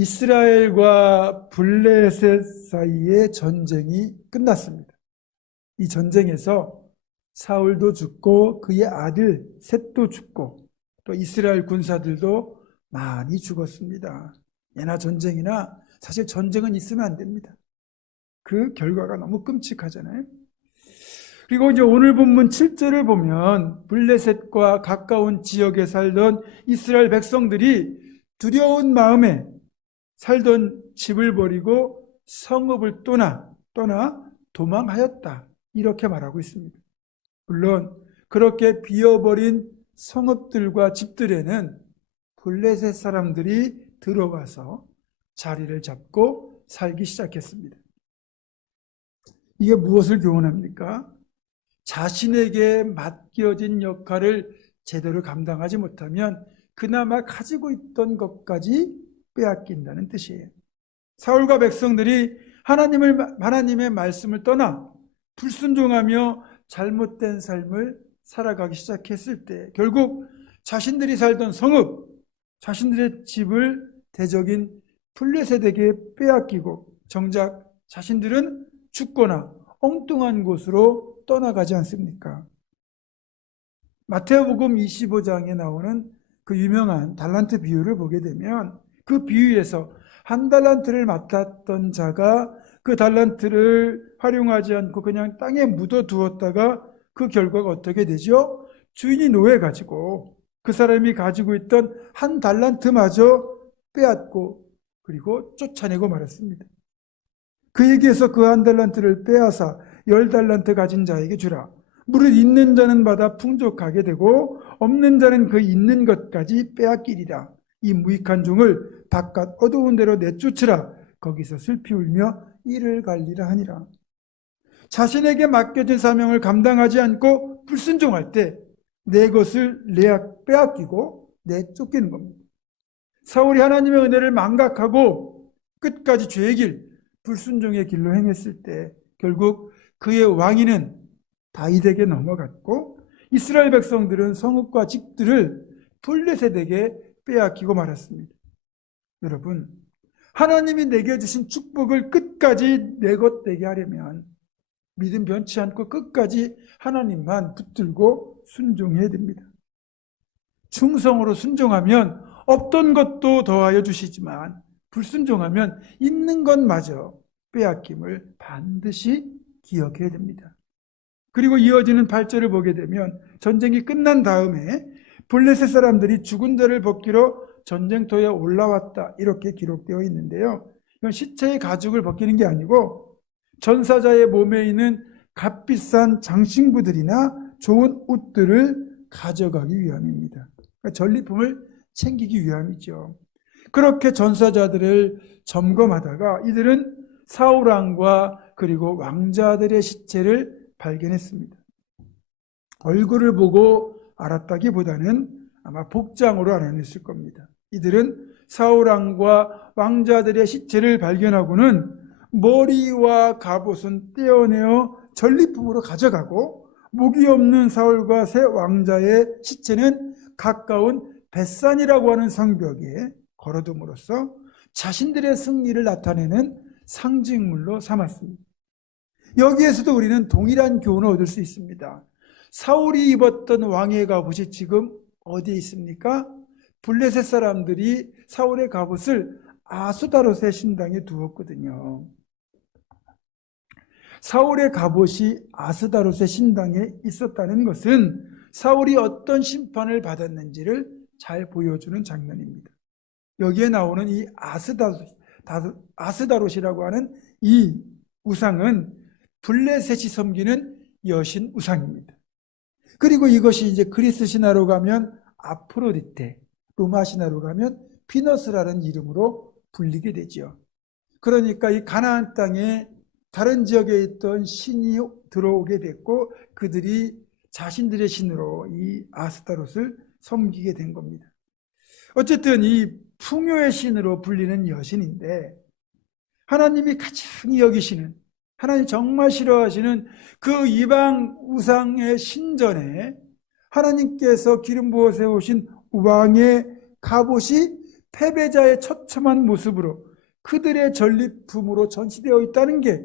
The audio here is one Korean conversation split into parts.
이스라엘과 블레셋 사이의 전쟁이 끝났습니다. 이 전쟁에서 사울도 죽고 그의 아들 셋도 죽고 또 이스라엘 군사들도 많이 죽었습니다. 예나 전쟁이나 사실 전쟁은 있으면 안 됩니다. 그 결과가 너무 끔찍하잖아요. 그리고 이제 오늘 본문 7절을 보면 블레셋과 가까운 지역에 살던 이스라엘 백성들이 두려운 마음에 살던 집을 버리고 성읍을 떠나 도망하였다. 이렇게 말하고 있습니다. 물론 그렇게 비어버린 성읍들과 집들에는 블레셋 사람들이 들어와서 자리를 잡고 살기 시작했습니다. 이게 무엇을 교훈합니까? 자신에게 맡겨진 역할을 제대로 감당하지 못하면 그나마 가지고 있던 것까지 빼앗긴다는 뜻이에요. 사울과 백성들이 하나님의 말씀을 떠나 불순종하며 잘못된 삶을 살아가기 시작했을 때 결국 자신들이 살던 성읍, 자신들의 집을 대적인 블레셋에게 빼앗기고 정작 자신들은 죽거나 엉뚱한 곳으로 떠나가지 않습니까? 마태복음 25장에 나오는 그 유명한 달란트 비유를 보게 되면 그 비유에서 한 달란트를 맡았던 자가 그 달란트를 활용하지 않고 그냥 땅에 묻어두었다가 그 결과가 어떻게 되죠? 주인이 노해가지고 그 사람이 가지고 있던 한 달란트마저 빼앗고 그리고 쫓아내고 말았습니다. 그에게서 그 한 달란트를 빼앗아 10달란트 가진 자에게 주라. 무릇 있는 자는 받아 풍족하게 되고 없는 자는 그 있는 것까지 빼앗기리라. 이 무익한 종을 바깥 어두운 데로 내쫓으라. 거기서 슬피 울며 이를 갈리라 하니라. 자신에게 맡겨진 사명을 감당하지 않고 불순종할 때 내 것을 빼앗기고 내쫓기는 겁니다. 사울이 하나님의 은혜를 망각하고 끝까지 죄의 길, 불순종의 길로 행했을 때 결국 그의 왕위는 다윗에게 넘어갔고 이스라엘 백성들은 성읍과 집들을 블레셋에게 빼앗기고 말았습니다. 여러분, 하나님이 내게 주신 축복을 끝까지 내 것 되게 하려면 믿음 변치 않고 끝까지 하나님만 붙들고 순종해야 됩니다. 충성으로 순종하면 없던 것도 더하여 주시지만 불순종하면 있는 것마저 빼앗김을 반드시 기억해야 됩니다. 그리고 이어지는 8절을 보게 되면 전쟁이 끝난 다음에 블레셋 사람들이 죽은 자를 벗기러 전쟁터에 올라왔다 이렇게 기록되어 있는데요. 이건 시체의 가죽을 벗기는 게 아니고 전사자의 몸에 있는 값비싼 장신구들이나 좋은 옷들을 가져가기 위함입니다. 그러니까 전리품을 챙기기 위함이죠. 그렇게 전사자들을 점검하다가 이들은 사울왕과 그리고 왕자들의 시체를 발견했습니다. 얼굴을 보고 알았다기보다는 아마 복장으로 알아냈을 겁니다. 이들은 사울왕과 왕자들의 시체를 발견하고는 머리와 갑옷은 떼어내어 전리품으로 가져가고 목이 없는 사울과 새 왕자의 시체는 가까운 벳산이라고 하는 성벽에 걸어둠으로써 자신들의 승리를 나타내는 상징물로 삼았습니다. 여기에서도 우리는 동일한 교훈을 얻을 수 있습니다. 사울이 입었던 왕의 갑옷이 지금 어디에 있습니까? 블레셋 사람들이 사울의 갑옷을 아스다롯의 신당에 두었거든요. 사울의 갑옷이 아스다롯의 신당에 있었다는 것은 사울이 어떤 심판을 받았는지를 잘 보여주는 장면입니다. 여기에 나오는 이 아스다롯이라고 하는 이 우상은 블레셋이 섬기는 여신 우상입니다. 그리고 이것이 이제 그리스 신화로 가면 아프로디테, 로마 신화로 가면 비너스라는 이름으로 불리게 되죠. 그러니까 이 가나안 땅에 다른 지역에 있던 신이 들어오게 됐고 그들이 자신들의 신으로 이 아스타롯을 섬기게 된 겁니다. 어쨌든 이 풍요의 신으로 불리는 여신인데 하나님이 가장 여기시는, 하나님 정말 싫어하시는 그 이방 우상의 신전에 하나님께서 기름 부어 세우신 왕의 갑옷이 패배자의 처참한 모습으로 그들의 전리품으로 전시되어 있다는 게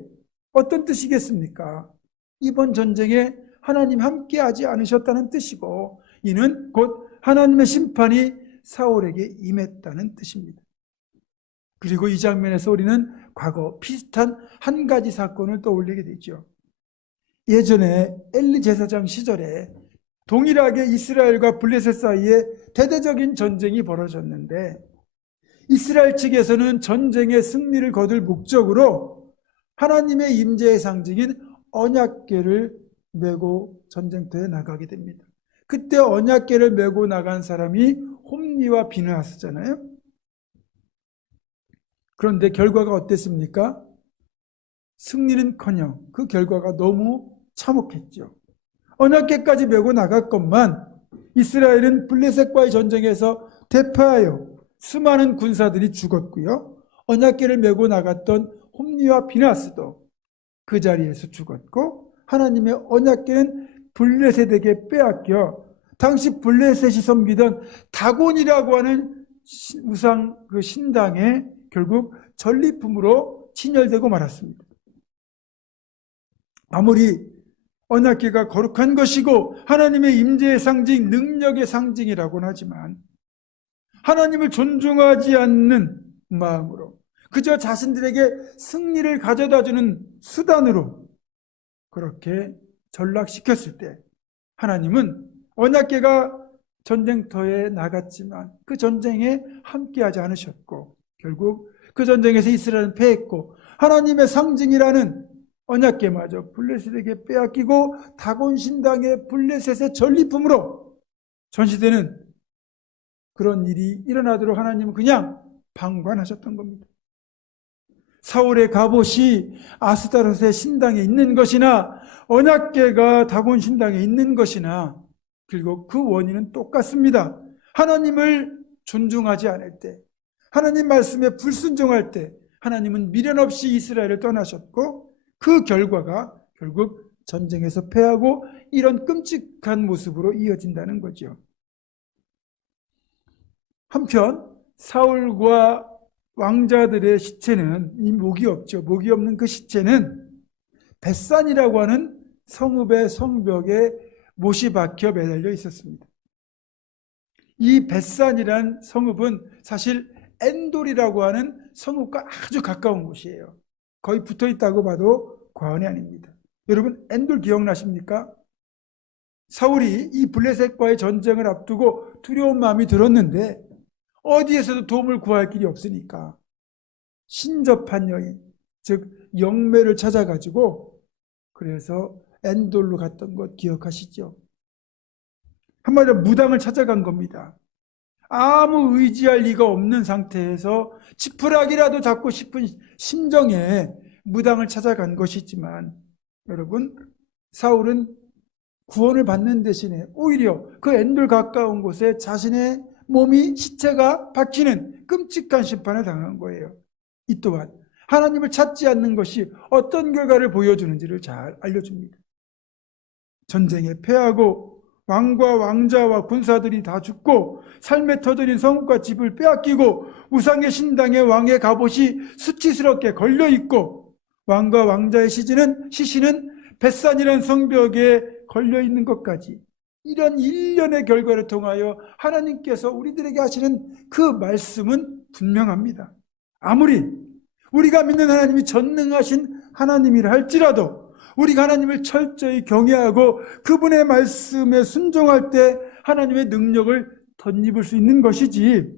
어떤 뜻이겠습니까? 이번 전쟁에 하나님 함께하지 않으셨다는 뜻이고, 이는 곧 하나님의 심판이 사울에게 임했다는 뜻입니다. 그리고 이 장면에서 우리는 과거 비슷한 한 가지 사건을 떠올리게 되죠. 예전에 엘리 제사장 시절에 동일하게 이스라엘과 블레셋 사이에 대대적인 전쟁이 벌어졌는데, 이스라엘 측에서는 전쟁의 승리를 거둘 목적으로 하나님의 임재의 상징인 언약궤를 메고 전쟁터에 나가게 됩니다. 그때 언약궤를 메고 나간 사람이 홈리와 비느하스잖아요. 그런데 결과가 어땠습니까? 승리는커녕 그 결과가 너무 참혹했죠. 언약궤까지 메고 나갔건만 이스라엘은 블레셋과의 전쟁에서 대파하여 수많은 군사들이 죽었고요. 언약궤를 메고 나갔던 홈리와 비느하스도 그 자리에서 죽었고, 하나님의 언약궤는 블레셋에게 빼앗겨 당시 블레셋이 섬기던 다곤이라고 하는 우상 그 신당에 결국 전리품으로 진열되고 말았습니다. 아무리 언약궤가 거룩한 것이고 하나님의 임재의 상징, 능력의 상징이라고는 하지만 하나님을 존중하지 않는 마음으로 그저 자신들에게 승리를 가져다주는 수단으로 그렇게 전락시켰을 때, 하나님은 언약궤가 전쟁터에 나갔지만 그 전쟁에 함께하지 않으셨고, 결국 그 전쟁에서 이스라엘은 패했고, 하나님의 상징이라는 언약궤마저 블레셋에게 빼앗기고 다곤 신당의 블레셋의 전리품으로 전시되는 그런 일이 일어나도록 하나님은 그냥 방관하셨던 겁니다. 사울의 갑옷이 아스타롯의 신당에 있는 것이나 언약궤가 다곤 신당에 있는 것이나 결국 그 원인은 똑같습니다. 하나님을 존중하지 않을 때, 하나님 말씀에 불순종할 때 하나님은 미련 없이 이스라엘을 떠나셨고, 그 결과가 결국 전쟁에서 패하고 이런 끔찍한 모습으로 이어진다는 거죠. 한편 사울과 왕자들의 시체는, 이 목이 없죠. 목이 없는 그 시체는 벳산이라고 하는 성읍의 성벽에 못이 박혀 매달려 있었습니다. 이 벳산이란 성읍은 사실 엔돌이라고 하는 성읍과 아주 가까운 곳이에요. 거의 붙어 있다고 봐도 과언이 아닙니다. 여러분, 엔돌 기억나십니까? 사울이 이 블레셋과의 전쟁을 앞두고 두려운 마음이 들었는데 어디에서도 도움을 구할 길이 없으니까 신접한 여인, 즉 영매를 찾아가지고 그래서 엔돌로 갔던 것 기억하시죠? 한마디로 무당을 찾아간 겁니다. 아무 의지할 리가 없는 상태에서 지푸라기라도 잡고 싶은 심정에 무당을 찾아간 것이지만, 여러분, 사울은 구원을 받는 대신에 오히려 그 엔돌 가까운 곳에 자신의 몸이, 시체가 박히는 끔찍한 심판을 당한 거예요. 이 또한 하나님을 찾지 않는 것이 어떤 결과를 보여주는지를 잘 알려줍니다. 전쟁에 패하고 왕과 왕자와 군사들이 다 죽고 삶의 터전인 성읍과 집을 빼앗기고 우상의 신당에 왕의 갑옷이 수치스럽게 걸려있고 왕과 왕자의 시신은 벳산이라는 성벽에 걸려있는 것까지, 이런 일련의 결과를 통하여 하나님께서 우리들에게 하시는 그 말씀은 분명합니다. 아무리 우리가 믿는 하나님이 전능하신 하나님이라 할지라도 우리가 하나님을 철저히 경외하고 그분의 말씀에 순종할 때 하나님의 능력을 덧입을 수 있는 것이지,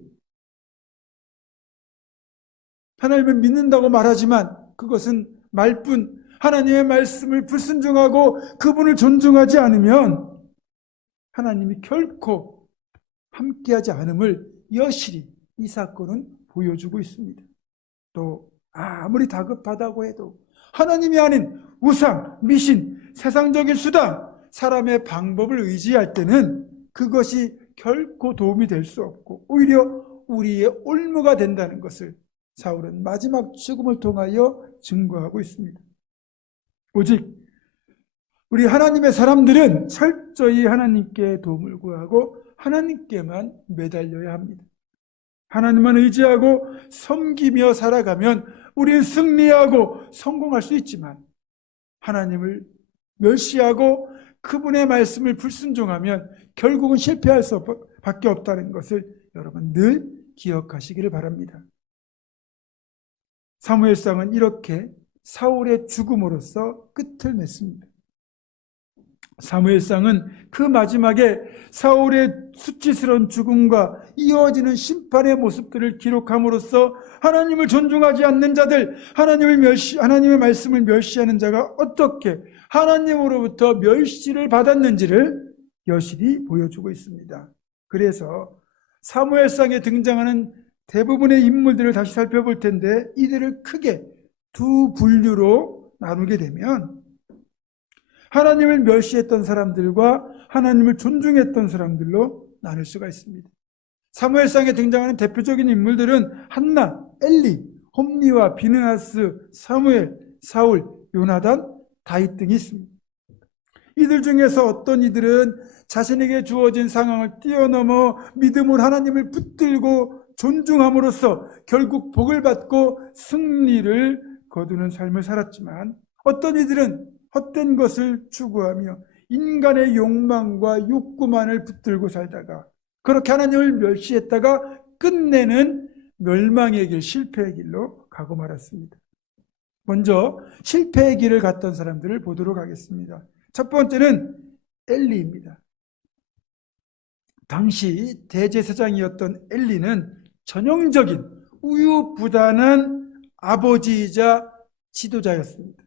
하나님을 믿는다고 말하지만 그것은 말뿐, 하나님의 말씀을 불순종하고 그분을 존중하지 않으면 하나님이 결코 함께하지 않음을 여실히 이 사건은 보여주고 있습니다. 또 아무리 다급하다고 해도 하나님이 아닌 우상, 미신, 세상적인 수단, 사람의 방법을 의지할 때는 그것이 결코 도움이 될 수 없고 오히려 우리의 올무가 된다는 것을 사울은 마지막 죽음을 통하여 증거하고 있습니다. 오직 우리 하나님의 사람들은 철저히 하나님께 도움을 구하고 하나님께만 매달려야 합니다. 하나님만 의지하고 섬기며 살아가면 우리는 승리하고 성공할 수 있지만, 하나님을 멸시하고 그분의 말씀을 불순종하면 결국은 실패할 수밖에 없다는 것을 여러분 늘 기억하시기를 바랍니다. 사무엘상은 이렇게 사울의 죽음으로써 끝을 맺습니다. 사무엘상은 그 마지막에 사울의 수치스러운 죽음과 이어지는 심판의 모습들을 기록함으로써 하나님을 존중하지 않는 자들, 하나님의 말씀을 멸시하는 자가 어떻게 하나님으로부터 멸시를 받았는지를 여실히 보여주고 있습니다. 그래서 사무엘상에 등장하는 대부분의 인물들을 다시 살펴볼 텐데, 이들을 크게 두 분류로 나누게 되면 하나님을 멸시했던 사람들과 하나님을 존중했던 사람들로 나눌 수가 있습니다. 사무엘상에 등장하는 대표적인 인물들은 한나, 엘리, 홈리와 비느하스, 사무엘, 사울, 요나단, 다윗 등이 있습니다. 이들 중에서 어떤 이들은 자신에게 주어진 상황을 뛰어넘어 믿음으로 하나님을 붙들고 존중함으로써 결국 복을 받고 승리를 거두는 삶을 살았지만, 어떤 이들은 헛된 것을 추구하며 인간의 욕망과 욕구만을 붙들고 살다가 그렇게 하나님을 멸시했다가 끝내는 멸망의 길, 실패의 길로 가고 말았습니다. 먼저 실패의 길을 갔던 사람들을 보도록 하겠습니다. 첫 번째는 엘리입니다. 당시 대제사장이었던 엘리는 전형적인 우유부단한 아버지이자 지도자였습니다.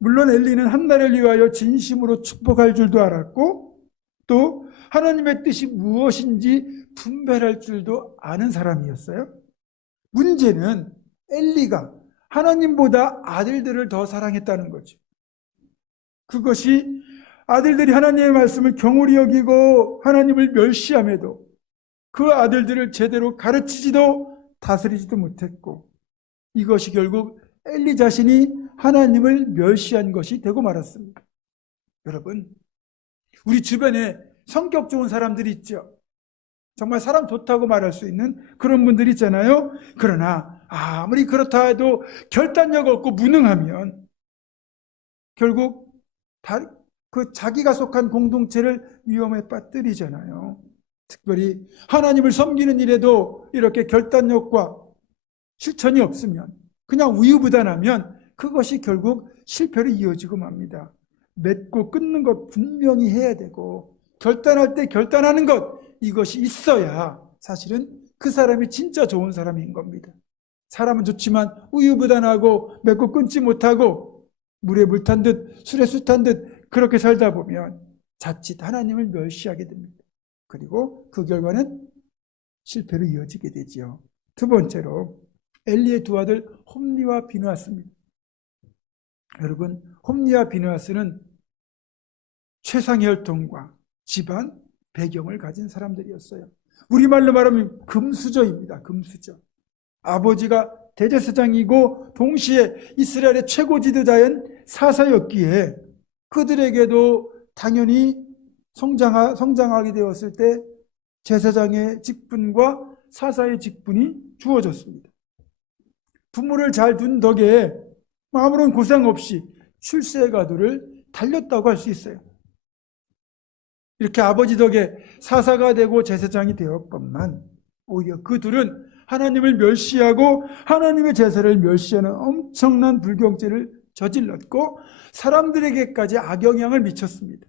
물론 엘리는 한나를 위하여 진심으로 축복할 줄도 알았고, 또 하나님의 뜻이 무엇인지 분별할 줄도 아는 사람이었어요. 문제는 엘리가 하나님보다 아들들을 더 사랑했다는 거죠. 그것이 아들들이 하나님의 말씀을 경홀히 여기고 하나님을 멸시함에도 그 아들들을 제대로 가르치지도 다스리지도 못했고, 이것이 결국 엘리 자신이 하나님을 멸시한 것이 되고 말았습니다. 여러분, 우리 주변에 성격 좋은 사람들이 있죠. 정말 사람 좋다고 말할 수 있는 그런 분들이 있잖아요. 그러나 아무리 그렇다 해도 결단력 없고 무능하면 결국 자기가 속한 공동체를 위험에 빠뜨리잖아요. 특별히 하나님을 섬기는 일에도 이렇게 결단력과 실천이 없으면, 그냥 우유부단하면 그것이 결국 실패로 이어지고 맙니다. 맺고 끊는 것 분명히 해야 되고, 결단할 때 결단하는 것, 이것이 있어야 사실은 그 사람이 진짜 좋은 사람인 겁니다. 사람은 좋지만 우유부단하고 맺고 끊지 못하고 물에 물 탄 듯 술에 술 탄 듯 그렇게 살다 보면 자칫 하나님을 멸시하게 됩니다. 그리고 그 결과는 실패로 이어지게 되지요. 두 번째로 엘리의 두 아들 홈리와 비느하스입니다. 여러분, 홈리와 비느하스는 최상의 혈통과 집안, 배경을 가진 사람들이었어요. 우리말로 말하면 금수저입니다. 금수저. 아버지가 대제사장이고 동시에 이스라엘의 최고 지도자인 사사였기에 그들에게도 당연히 성장하게 되었을 때 제사장의 직분과 사사의 직분이 주어졌습니다. 부모를 잘 둔 덕에 아무런 고생 없이 출세가도를 달렸다고 할 수 있어요. 이렇게 아버지 덕에 사사가 되고 제사장이 되었건만 오히려 그 둘은 하나님을 멸시하고 하나님의 제사를 멸시하는 엄청난 불경죄를 저질렀고 사람들에게까지 악영향을 미쳤습니다.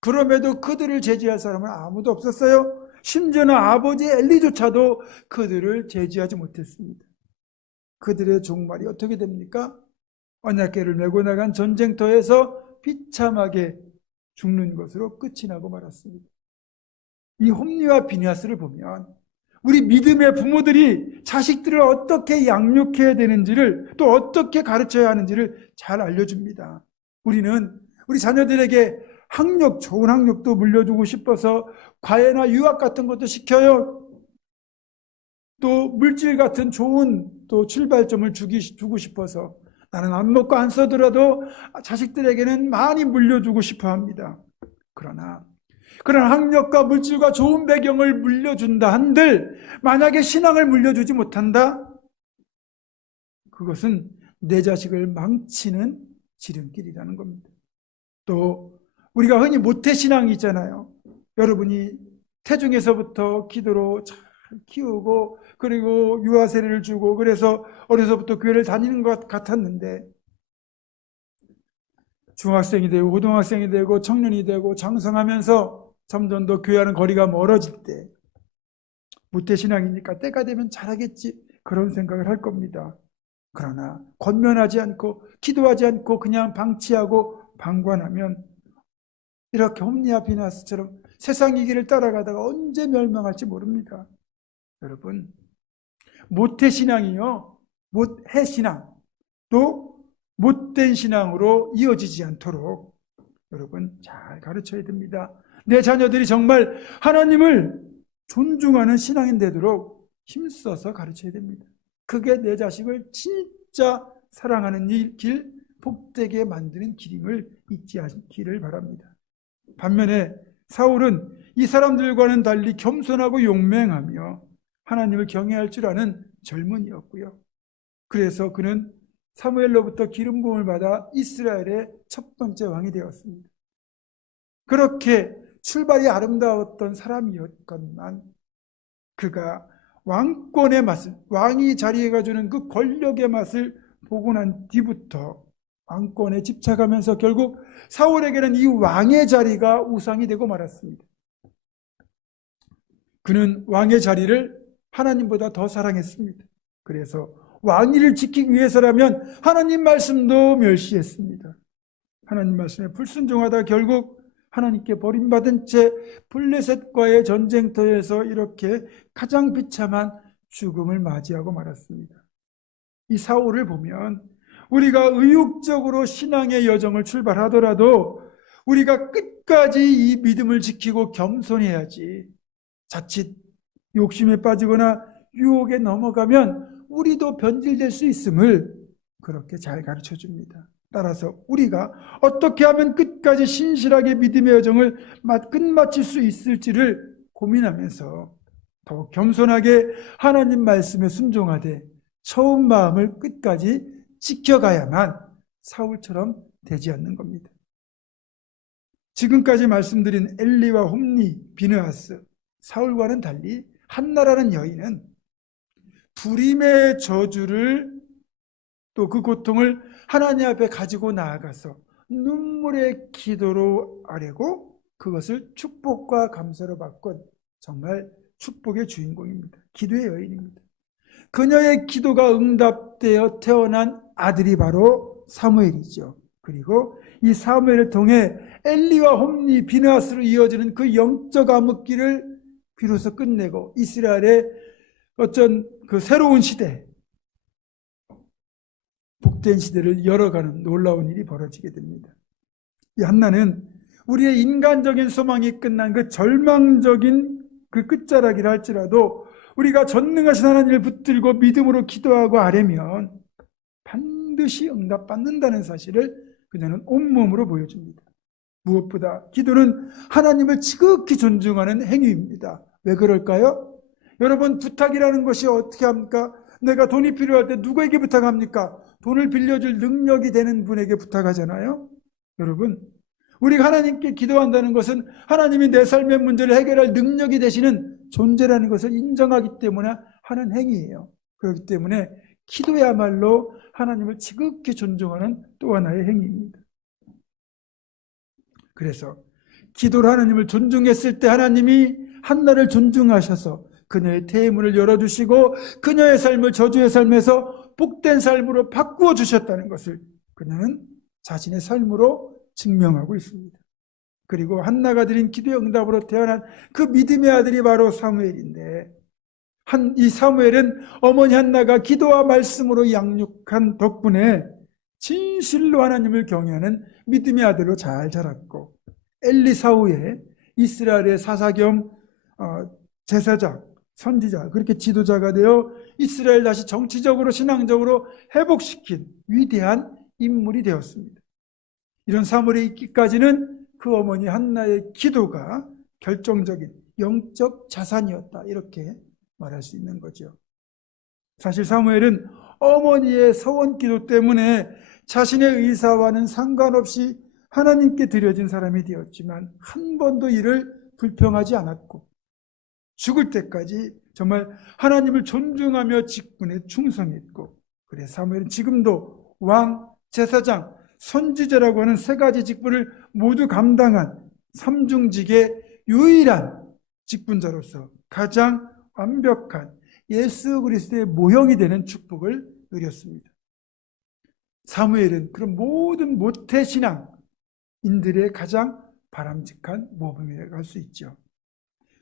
그럼에도 그들을 제지할 사람은 아무도 없었어요. 심지어는 아버지 엘리조차도 그들을 제지하지 못했습니다. 그들의 종말이 어떻게 됩니까? 언약궤를 메고 나간 전쟁터에서 비참하게 죽는 것으로 끝이 나고 말았습니다. 이 홈리와 비느하스를 보면 우리 믿음의 부모들이 자식들을 어떻게 양육해야 되는지를, 또 어떻게 가르쳐야 하는지를 잘 알려줍니다. 우리는 우리 자녀들에게 학력, 좋은 학력도 물려주고 싶어서 과외나 유학 같은 것도 시켜요. 또 물질 같은 좋은 또 출발점을 주고 싶어서 나는 안 먹고 안 써더라도 자식들에게는 많이 물려주고 싶어 합니다. 그러나 그런 학력과 물질과 좋은 배경을 물려준다 한들 만약에 신앙을 물려주지 못한다? 그것은 내 자식을 망치는 지름길이라는 겁니다. 또 우리가 흔히 모태신앙이 있잖아요. 여러분이 태중에서부터 기도로 잘 키우고 그리고 유아세례를 주고 그래서 어려서부터 교회를 다니는 것 같았는데 중학생이 되고 고등학생이 되고 청년이 되고 장성하면서 점점 더 교회와는 거리가 멀어질 때 모태신앙이니까 때가 되면 잘하겠지 그런 생각을 할 겁니다. 그러나 권면하지 않고 기도하지 않고 그냥 방치하고 방관하면 이렇게 홈리아 비나스처럼 세상의 길을 따라가다가 언제 멸망할지 모릅니다. 여러분, 모태신앙이요, 모해신앙, 또 못된 신앙으로 이어지지 않도록 여러분 잘 가르쳐야 됩니다. 내 자녀들이 정말 하나님을 존중하는 신앙인 되도록 힘써서 가르쳐야 됩니다. 그게 내 자식을 진짜 사랑하는 길, 복되게 만드는 길임을 잊지 않기를 바랍니다. 반면에 사울은 이 사람들과는 달리 겸손하고 용맹하며 하나님을 경외할 줄 아는 젊은이였고요. 그래서 그는 사무엘로부터 기름 부음을 받아 이스라엘의 첫 번째 왕이 되었습니다. 그렇게 출발이 아름다웠던 사람이었건만 그가 왕권의 맛을, 왕이 자리해가 주는 그 권력의 맛을 보고 난 뒤부터 왕권에 집착하면서 결국 사울에게는 이 왕의 자리가 우상이 되고 말았습니다. 그는 왕의 자리를 하나님보다 더 사랑했습니다. 그래서 왕위를 지키기 위해서라면 하나님 말씀도 멸시했습니다. 하나님 말씀에 불순종하다 결국 하나님께 버림받은 채 블레셋과의 전쟁터에서 이렇게 가장 비참한 죽음을 맞이하고 말았습니다. 이 사울을 보면 우리가 의욕적으로 신앙의 여정을 출발하더라도 우리가 끝까지 이 믿음을 지키고 겸손해야지 자칫 욕심에 빠지거나 유혹에 넘어가면 우리도 변질될 수 있음을 그렇게 잘 가르쳐 줍니다. 따라서 우리가 어떻게 하면 끝까지 신실하게 믿음의 여정을 끝마칠 수 있을지를 고민하면서 더욱 겸손하게 하나님 말씀에 순종하되 처음 마음을 끝까지 지켜가야만 사울처럼 되지 않는 겁니다. 지금까지 말씀드린 엘리와 홈리, 비느하스, 사울과는 달리 한나라는 여인은 불임의 저주를 또 그 고통을 하나님 앞에 가지고 나아가서 눈물의 기도로 아뢰고 그것을 축복과 감사로 바꾼 정말 축복의 주인공입니다. 기도의 여인입니다. 그녀의 기도가 응답되어 태어난 아들이 바로 사무엘이죠. 그리고 이 사무엘을 통해 엘리와 홈리, 비느하스로 이어지는 그 영적 암흑기를 비로소 끝내고 이스라엘의 어쩐 그 새로운 시대, 복된 시대를 열어가는 놀라운 일이 벌어지게 됩니다. 이 한나는 우리의 인간적인 소망이 끝난 그 절망적인 그 끝자락이라 할지라도 우리가 전능하신 하나님을 붙들고 믿음으로 기도하고 아뢰면 반드시 응답받는다는 사실을 그녀는 온몸으로 보여줍니다. 무엇보다 기도는 하나님을 지극히 존중하는 행위입니다. 왜 그럴까요? 여러분, 부탁이라는 것이 어떻게 합니까? 내가 돈이 필요할 때 누구에게 부탁합니까? 돈을 빌려줄 능력이 되는 분에게 부탁하잖아요. 여러분, 우리가 하나님께 기도한다는 것은 하나님이 내 삶의 문제를 해결할 능력이 되시는 존재라는 것을 인정하기 때문에 하는 행위예요. 그렇기 때문에 기도야말로 하나님을 지극히 존중하는 또 하나의 행위입니다. 그래서 기도로 하나님을 존중했을 때 하나님이 한나를 존중하셔서 그녀의 태문을 열어주시고 그녀의 삶을 저주의 삶에서 복된 삶으로 바꾸어 주셨다는 것을 그녀는 자신의 삶으로 증명하고 있습니다. 그리고 한나가 드린 기도의 응답으로 태어난 그 믿음의 아들이 바로 사무엘인데 이 사무엘은 어머니 한나가 기도와 말씀으로 양육한 덕분에 진실로 하나님을 경외하는 믿음의 아들로 잘 자랐고 엘리사 후에 이스라엘의 사사 겸 제사장, 선지자, 그렇게 지도자가 되어 이스라엘 다시 정치적으로 신앙적으로 회복시킨 위대한 인물이 되었습니다. 이런 사무엘에 있기까지는 그 어머니 한나의 기도가 결정적인 영적 자산이었다. 이렇게 말할 수 있는 거죠. 사실 사무엘은 어머니의 서원 기도 때문에 자신의 의사와는 상관없이 하나님께 드려진 사람이 되었지만 한 번도 이를 불평하지 않았고 죽을 때까지 정말 하나님을 존중하며 직분에 충성했고, 그래 사무엘은 지금도 왕, 제사장, 선지자라고 하는 세 가지 직분을 모두 감당한 삼중직의 유일한 직분자로서 가장 완벽한 예수 그리스도의 모형이 되는 축복을 누렸습니다. 사무엘은 그런 모든 모태신앙인들의 가장 바람직한 모범이라고 할 수 있죠.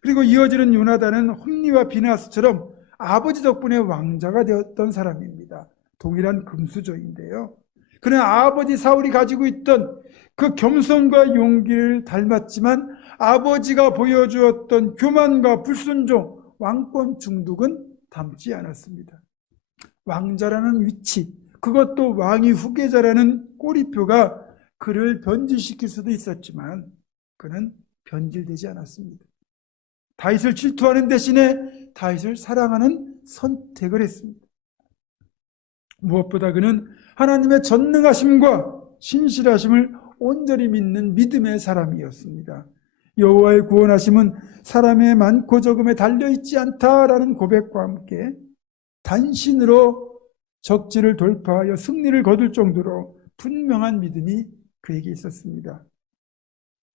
그리고 이어지는 요나단은 홈리와 비나스처럼 아버지 덕분에 왕자가 되었던 사람입니다. 동일한 금수저인데요. 그는 아버지 사울이 가지고 있던 그 겸손과 용기를 닮았지만 아버지가 보여주었던 교만과 불순종, 왕권 중독은 닮지 않았습니다. 왕자라는 위치, 그것도 왕위 후계자라는 꼬리표가 그를 변질시킬 수도 있었지만 그는 변질되지 않았습니다. 다윗을 질투하는 대신에 다윗을 사랑하는 선택을 했습니다. 무엇보다 그는 하나님의 전능하심과 신실하심을 온전히 믿는 믿음의 사람이었습니다. 여호와의 구원하심은 사람의 많고 적음에 달려있지 않다라는 고백과 함께 단신으로 적지를 돌파하여 승리를 거둘 정도로 분명한 믿음이 그에게 있었습니다.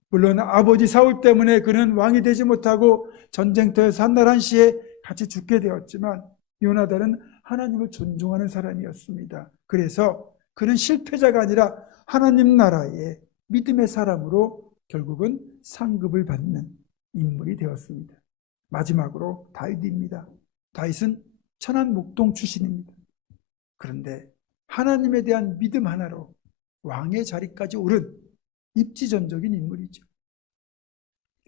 물론 아버지 사울 때문에 그는 왕이 되지 못하고 전쟁터에서 한날 한시에 같이 죽게 되었지만 요나단은 하나님을 존중하는 사람이었습니다. 그래서 그는 실패자가 아니라 하나님 나라의 믿음의 사람으로 결국은 상급을 받는 인물이 되었습니다. 마지막으로 다윗입니다. 다윗은 천한 목동 출신입니다. 그런데 하나님에 대한 믿음 하나로 왕의 자리까지 오른 입지전적인 인물이죠.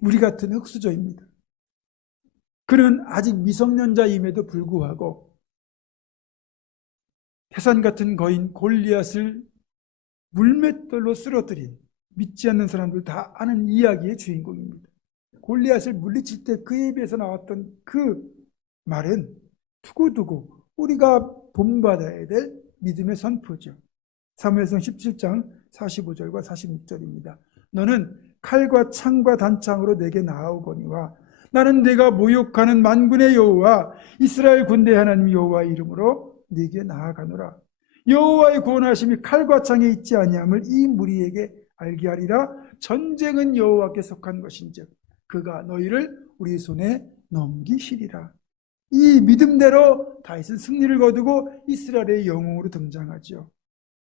우리 같은 흙수저입니다. 그는 아직 미성년자임에도 불구하고 태산 같은 거인 골리앗을 물맷돌로 쓰러뜨린, 믿지 않는 사람들 다 아는 이야기의 주인공입니다. 골리앗을 물리칠 때 그에 비해서 나왔던 그 말은 두고두고 우리가 본받아야 될 믿음의 선포죠. 사무엘상 17장 45절과 46절입니다. 너는 칼과 창과 단창으로 내게 나아오거니와 나는 네가 모욕하는 만군의 여호와 이스라엘 군대 하나님 여호와의 이름으로 네게 나아가노라. 여호와의 구원하심이 칼과 창에 있지 아니함을 이 무리에게 알게 하리라. 전쟁은 여호와께 속한 것인즉 그가 너희를 우리 손에 넘기시리라. 이 믿음대로 다윗은 승리를 거두고 이스라엘의 영웅으로 등장하죠.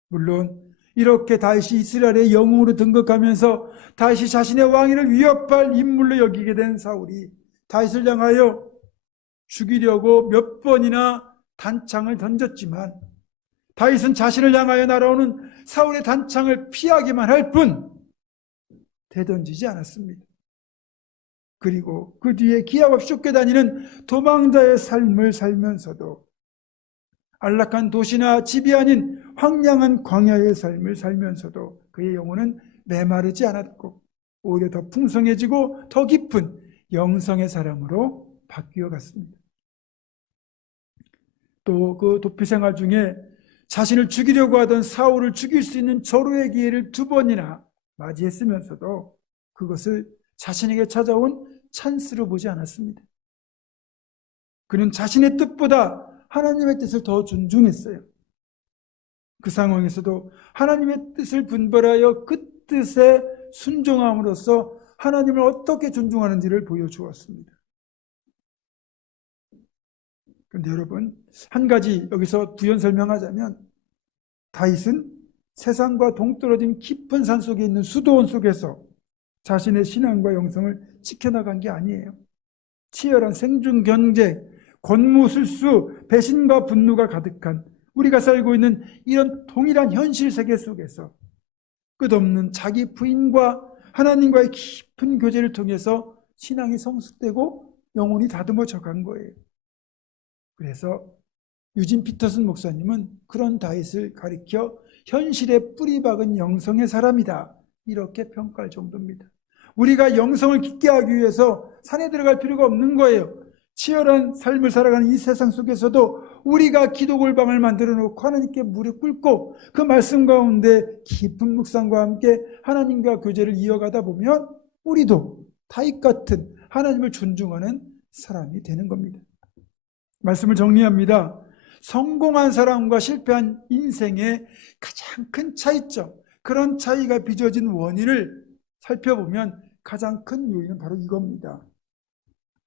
물론 이렇게 다윗이 이스라엘의 영웅으로 등극하면서 다윗이 자신의 왕위를 위협할 인물로 여기게 된 사울이 다윗을 향하여 죽이려고 몇 번이나 단창을 던졌지만 다윗은 자신을 향하여 날아오는 사울의 단창을 피하기만 할 뿐 되던지지 않았습니다. 그리고 그 뒤에 기약 없이 쫓겨다니는 도망자의 삶을 살면서도 안락한 도시나 집이 아닌 황량한 광야의 삶을 살면서도 그의 영혼은 메마르지 않았고 오히려 더 풍성해지고 더 깊은 영성의 사람으로 바뀌어 갔습니다. 또 그 도피 생활 중에 자신을 죽이려고 하던 사울을 죽일 수 있는 절호의 기회를 2번이나 맞이했으면서도 그것을 자신에게 찾아온 찬스로 보지 않았습니다. 그는 자신의 뜻보다 하나님의 뜻을 더 존중했어요. 그 상황에서도 하나님의 뜻을 분별하여 그 뜻에 순종함으로써 하나님을 어떻게 존중하는지를 보여주었습니다. 그런데 여러분, 한 가지 여기서 부연 설명하자면 다윗은 세상과 동떨어진 깊은 산 속에 있는 수도원 속에서 자신의 신앙과 영성을 지켜나간 게 아니에요. 치열한 생존 경쟁, 권무술수, 배신과 분노가 가득한 우리가 살고 있는 이런 동일한 현실 세계 속에서 끝없는 자기 부인과 하나님과의 깊은 교제를 통해서 신앙이 성숙되고 영혼이 다듬어져 간 거예요. 그래서 유진 피터슨 목사님은 그런 다윗을 가리켜 현실에 뿌리 박은 영성의 사람이다 이렇게 평가할 정도입니다. 우리가 영성을 깊게 하기 위해서 산에 들어갈 필요가 없는 거예요. 치열한 삶을 살아가는 이 세상 속에서도 우리가 기도 골방을 만들어 놓고 하나님께 무릎 꿇고 그 말씀 가운데 깊은 묵상과 함께 하나님과 교제를 이어가다 보면 우리도 다윗 같은 하나님을 존중하는 사람이 되는 겁니다. 말씀을 정리합니다. 성공한 사람과 실패한 인생의 가장 큰 차이점, 그런 차이가 빚어진 원인을 살펴보면 가장 큰 요인은 바로 이겁니다.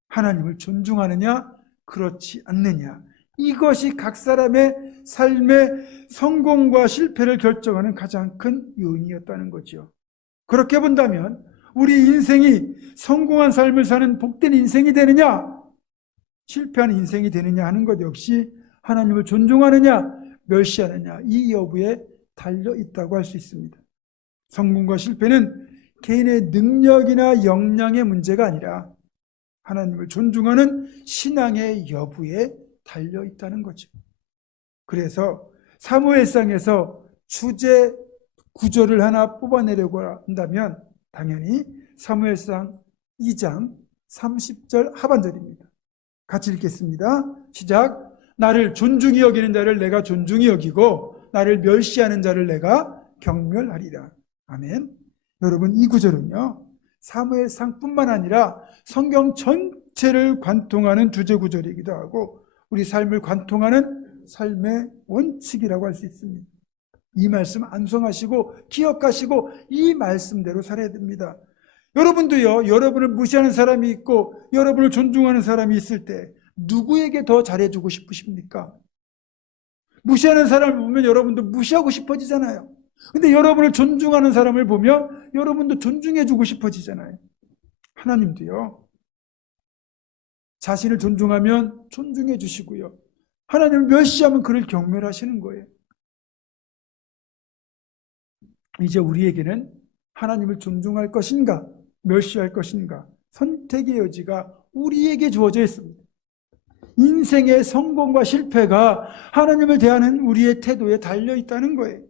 하나님을 존중하느냐, 그렇지 않느냐. 이것이 각 사람의 삶의 성공과 실패를 결정하는 가장 큰 요인이었다는 거죠. 그렇게 본다면 우리 인생이 성공한 삶을 사는 복된 인생이 되느냐, 실패하는 인생이 되느냐 하는 것 역시 하나님을 존중하느냐, 멸시하느냐 이 여부에 달려 있다고 할 수 있습니다. 성공과 실패는 개인의 능력이나 역량의 문제가 아니라 하나님을 존중하는 신앙의 여부에 달려 있다는 거죠. 그래서 사무엘상에서 주제 구절을 하나 뽑아내려고 한다면 당연히 사무엘상 2장 30절 하반절입니다. 같이 읽겠습니다. 시작. 나를 존중히 여기는 자를 내가 존중히 여기고 나를 멸시하는 자를 내가 경멸하리라. 아멘. 여러분, 이 구절은요, 사무엘상뿐만 아니라 성경 전체를 관통하는 주제 구절이기도 하고 우리 삶을 관통하는 삶의 원칙이라고 할 수 있습니다. 이 말씀 암송하시고 기억하시고 이 말씀대로 살아야 됩니다. 여러분도요, 여러분을 무시하는 사람이 있고 여러분을 존중하는 사람이 있을 때 누구에게 더 잘해주고 싶으십니까? 무시하는 사람을 보면 여러분도 무시하고 싶어지잖아요. 근데 여러분을 존중하는 사람을 보면 여러분도 존중해주고 싶어지잖아요. 하나님도요, 자신을 존중하면 존중해 주시고요, 하나님을 멸시하면 그를 경멸하시는 거예요. 이제 우리에게는 하나님을 존중할 것인가 멸시할 것인가 선택의 여지가 우리에게 주어져 있습니다. 인생의 성공과 실패가 하나님을 대하는 우리의 태도에 달려 있다는 거예요.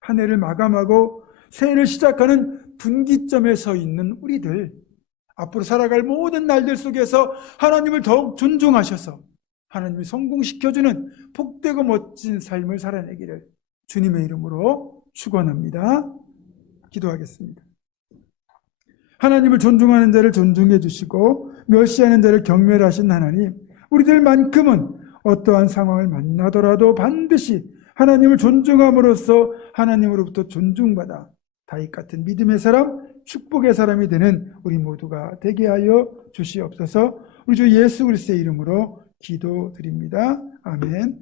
한 해를 마감하고 새해를 시작하는 분기점에 서 있는 우리들, 앞으로 살아갈 모든 날들 속에서 하나님을 더욱 존중하셔서 하나님을 성공시켜주는 복되고 멋진 삶을 살아내기를 주님의 이름으로 축원합니다. 기도하겠습니다. 하나님을 존중하는 자를 존중해 주시고 멸시하는 자를 경멸하신 하나님, 우리들만큼은 어떠한 상황을 만나더라도 반드시 하나님을 존중함으로써 하나님으로부터 존중받아 다윗 같은 믿음의 사람, 축복의 사람이 되는 우리 모두가 되게 하여 주시옵소서. 우리 주 예수 그리스도의 이름으로 기도드립니다. 아멘.